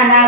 ಜ್ಞಾನ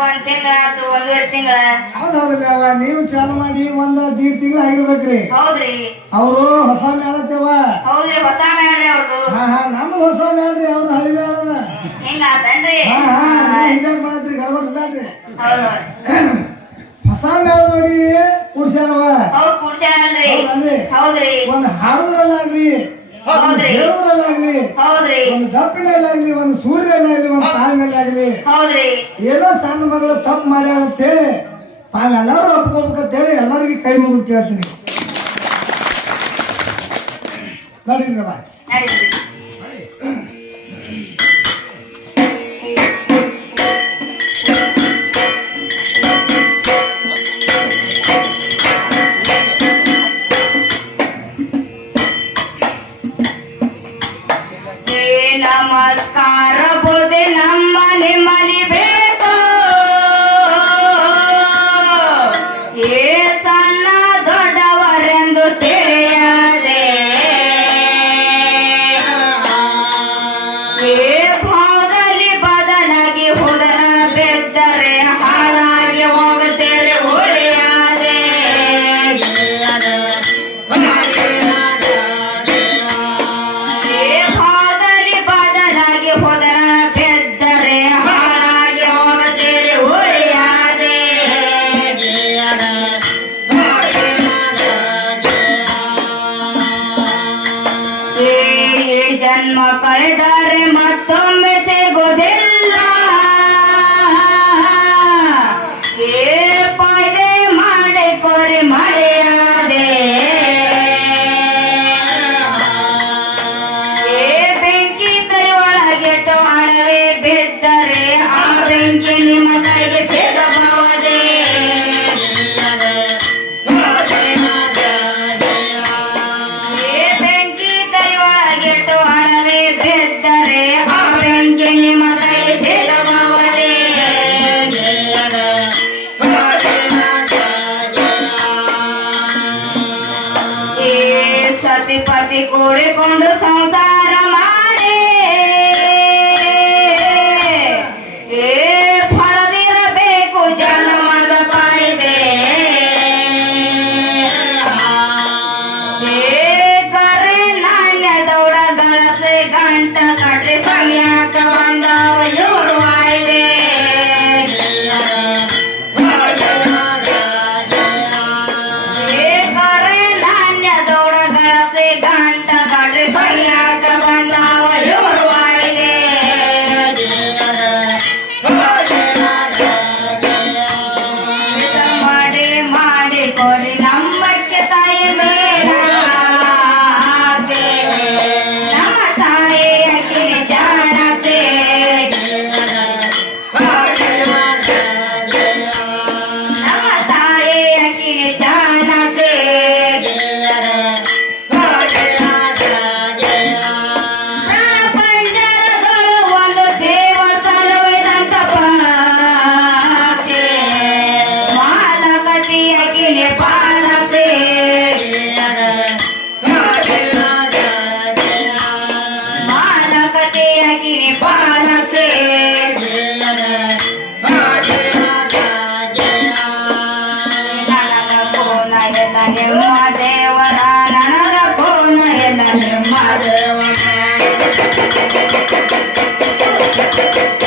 ಒಂದ್ ತಿಂಗಳ ಆತು ಒಂದೂವರೆ ತಿಂಗಳ. ಹೌದ್ ಹೌದ್ರಿ ನೀವು ಚಾಲು ಮಾಡಿ ಒಂದ್ ದೀಡ್ ತಿಂಗಳ ಆಗಿರ್ಬೇಕ್ರಿ. ಹೌದ್ರಿ. ಅವರು ಹೊಸ ಮೇಳತ್ತೇವ ಹೌದ್ರಿ ಹೊಸ ಮೇಳ್ರಿ ಅವ್ರದ್ದು ಹಾ ಹಾ ನಮ್ದು ಹೊಸ ಮೇಳ್ರಿ ಅವ್ರದ್ದು ಹಳಿ ಮೇಳದ ಹಿಂಗ ಆತೇನ್ರಿ? ಹಾ ಹಾ ಹಿಂಗ ಮಾಡತ್ರಿ ಗಡ್ಬಡ್ ಹೊಸ ಮೇಳ ನೋಡಿ ಕೂಡ್ಸ್ಯಾರಲ್ರಿ ಹೌದಲ್ರಿ? ಹೌದ್ರಿ. ಒಂದ್ ಹಾಡುದ್ರಲ್ಲಾಗ್ಲಿ. ಒಂದ್ ಹೌದ್ರಿ. ಹೇಳೋದ್ರಲ್ಲಾಗ್ಲಿ ಹೌದ್ರಿ. ಒಂದು ದಪ್ಪಿನಲ್ಲಾಗ್ಲಿ ಒಂದು ಸೂರ್ಯನಲ್ಲಾಗ್ಲಿ ಒಂದು ತಾಳ್ಮೆಲ್ಲಾಗ್ಲಿ ಹೌದ್ರಿ. ಏನೋ ಸಣ್ಣ ಮಗಳು ತಪ್ಪು ಮಾಡ್ಯಾಳ ಅಂತೇಳಿ ತಾವೆಲ್ಲರೂ ಒಪ್ಕೋಬೇಕಂತೇಳಿ ಎಲ್ಲರಿಗೂ ಕೈ ಮುಗಿದು ಕೇಳ್ತೀನಿ. ನಡೀರಿ ಬಾ Thank you.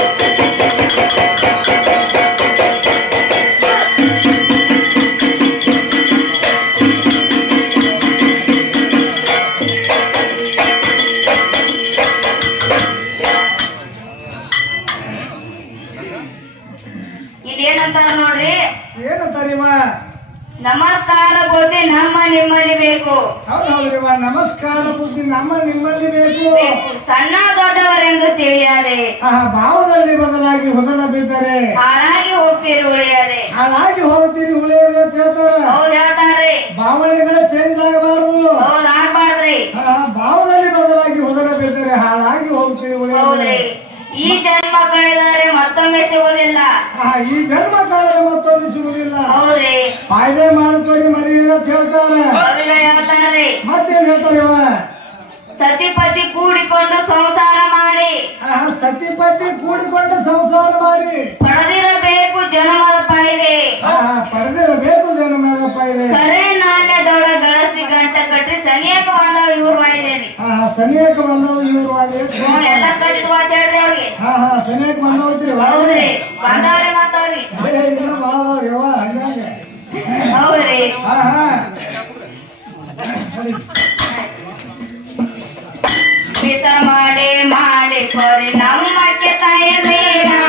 ಈ ಜನ್ಮ ಕಾಲ ಮತ್ತೊಂದು ಸಿಗುದಿಲ್ಲ ಕಾಯ್ದೆ ಮಾಡ್ಕೊಳ್ಳಿ ಮರಿ ಅಂತ ಹೇಳ್ತಾರೆ. ಮತ್ತೇನ್ ಹೇಳ್ತಾರೆ ಇವ? ಸತಿಪತಿ ಕೂಡಿಕೊಂಡು ಸಂಸಾರ ಮಾಡಿ. ಸತಿಪತಿ ಕೂಡಿಕೊಂಡು ಸಂಸಾರ ಮಾಡಿ. ಪಡೆದಿರಬೇಕು ಜನ್ಮದ ಪಾಯಿದೆ ಪಡೆದಿರಬೇಕು ಜನ್ಮದ ಪೈಲೆ ಕರೆ ನಾಣ್ಯದೊಳ ಗಳಸಿ ಗಂಟ ಕಟ್ಟಿ ಸನಿಯಕ ಬಂದವ ಇವ್ರು ವಾಯಿದೇನಿ ಸನಿಯಕ ಬಂದವು ಇವರು ಅದೇ ಎಲ್ಲ ಕಟ್ಟಿ ಮಾತಾಡ್ರಿ ಅವ್ರಿಗೆ. ಹಾ ಹಾ ಸನಿಯಕ ಬಂದವ್ರಿ ಹೌದ್ರಿ. ಬಂದವ್ರಿ ಮಾತಾವ್ರಿ ಇಲ್ಲ ಬಾಳದವ್ರಿ ಯವ್ವ ಹಂಗಂಗೆ. ಹೌದ್ರಿ. ಹಾ ಹಾ. बेसर माले माले करे नाम मार के ताए मेरा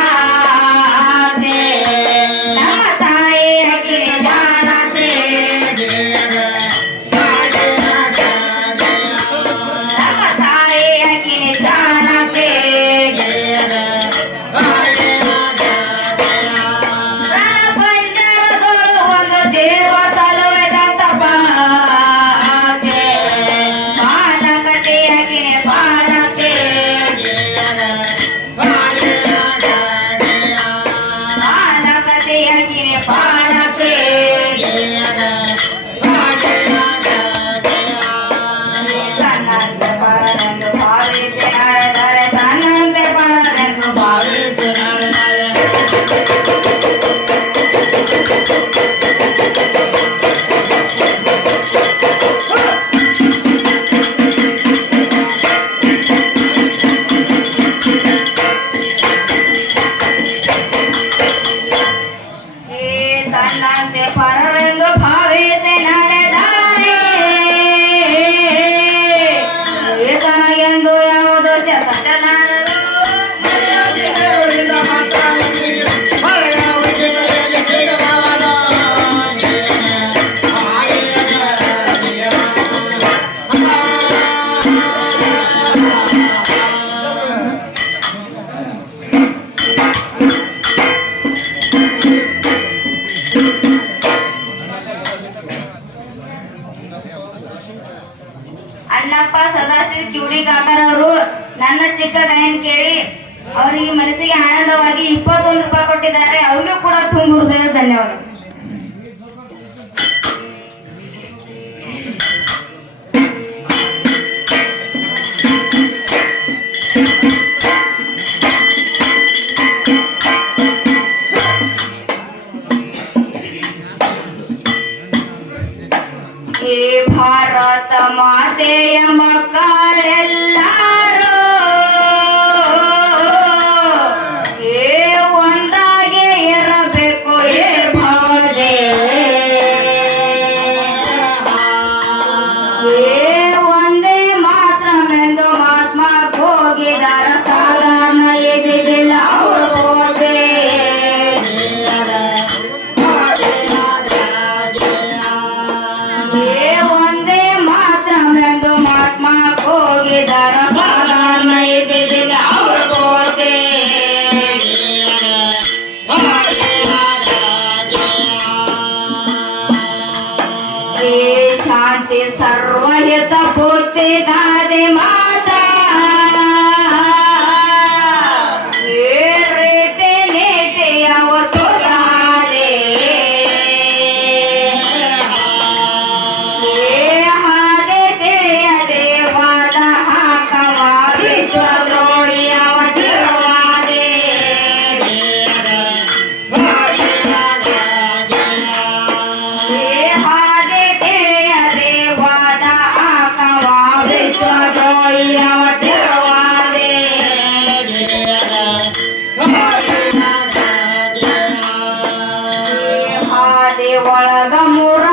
ಒಳಗ ಮೂರ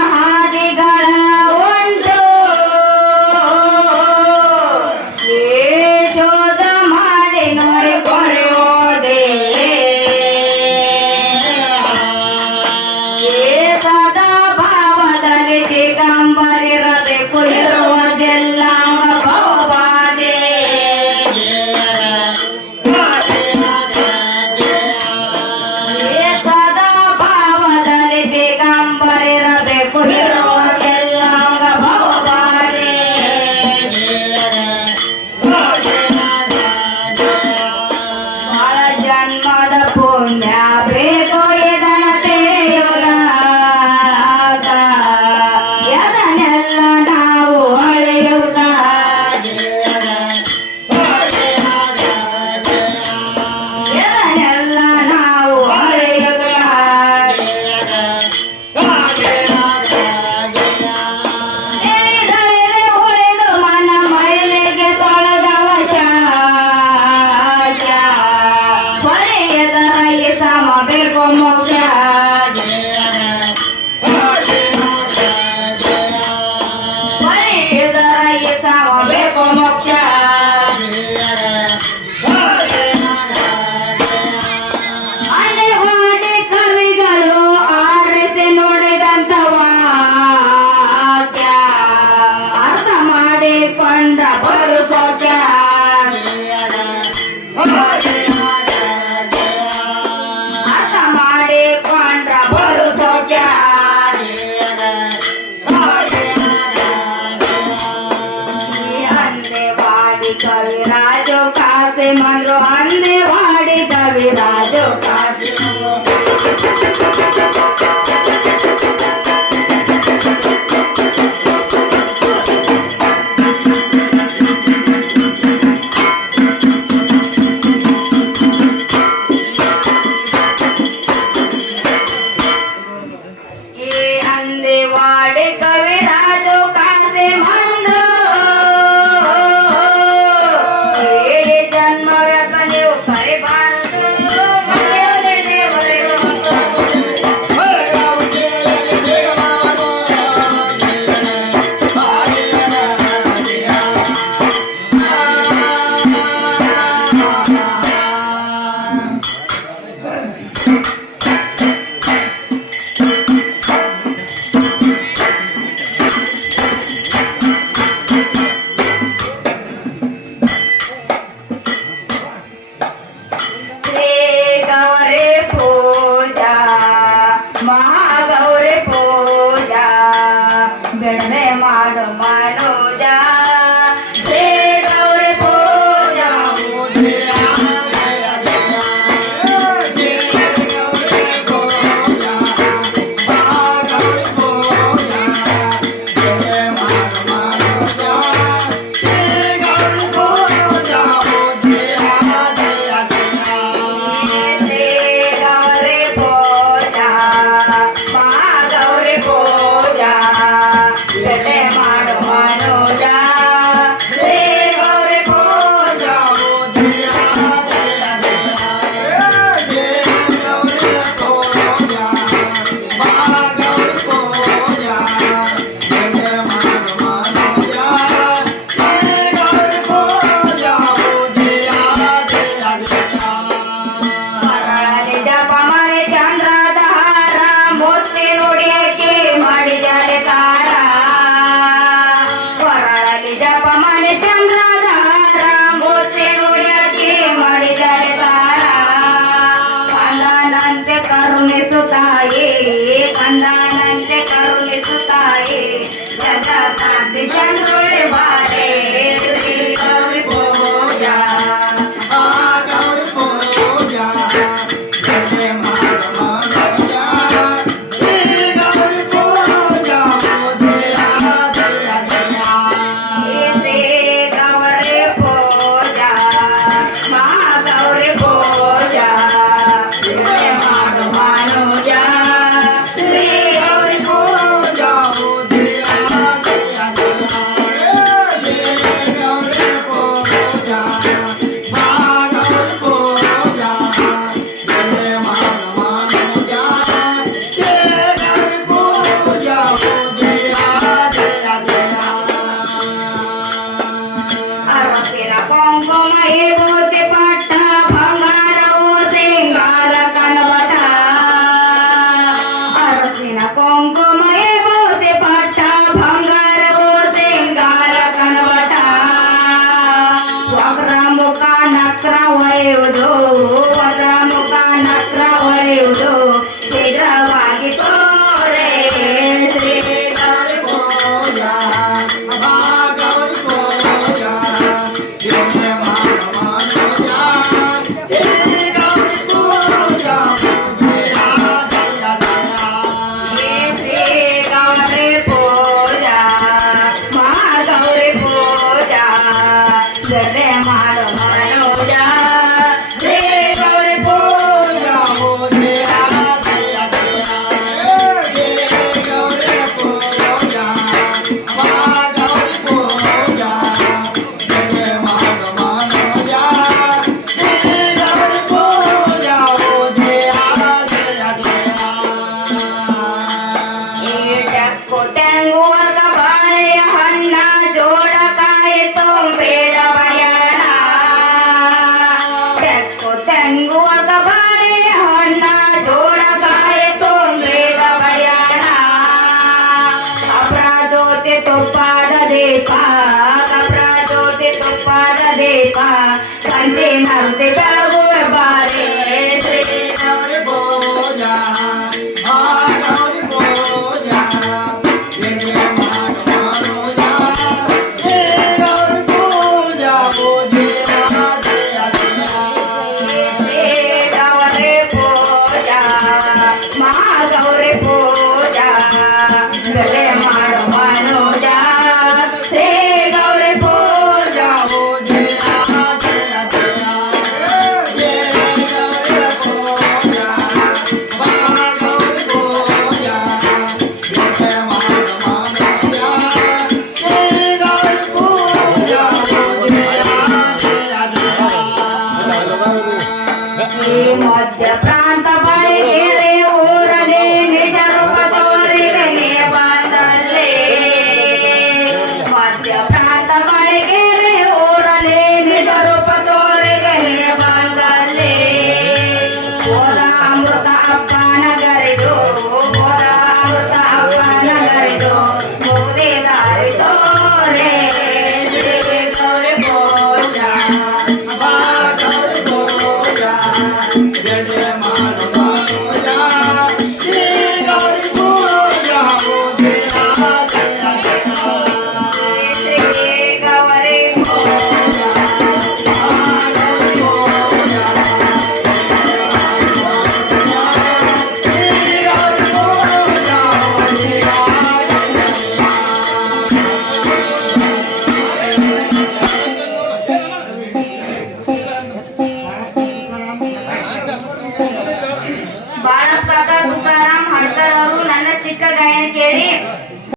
Alejandro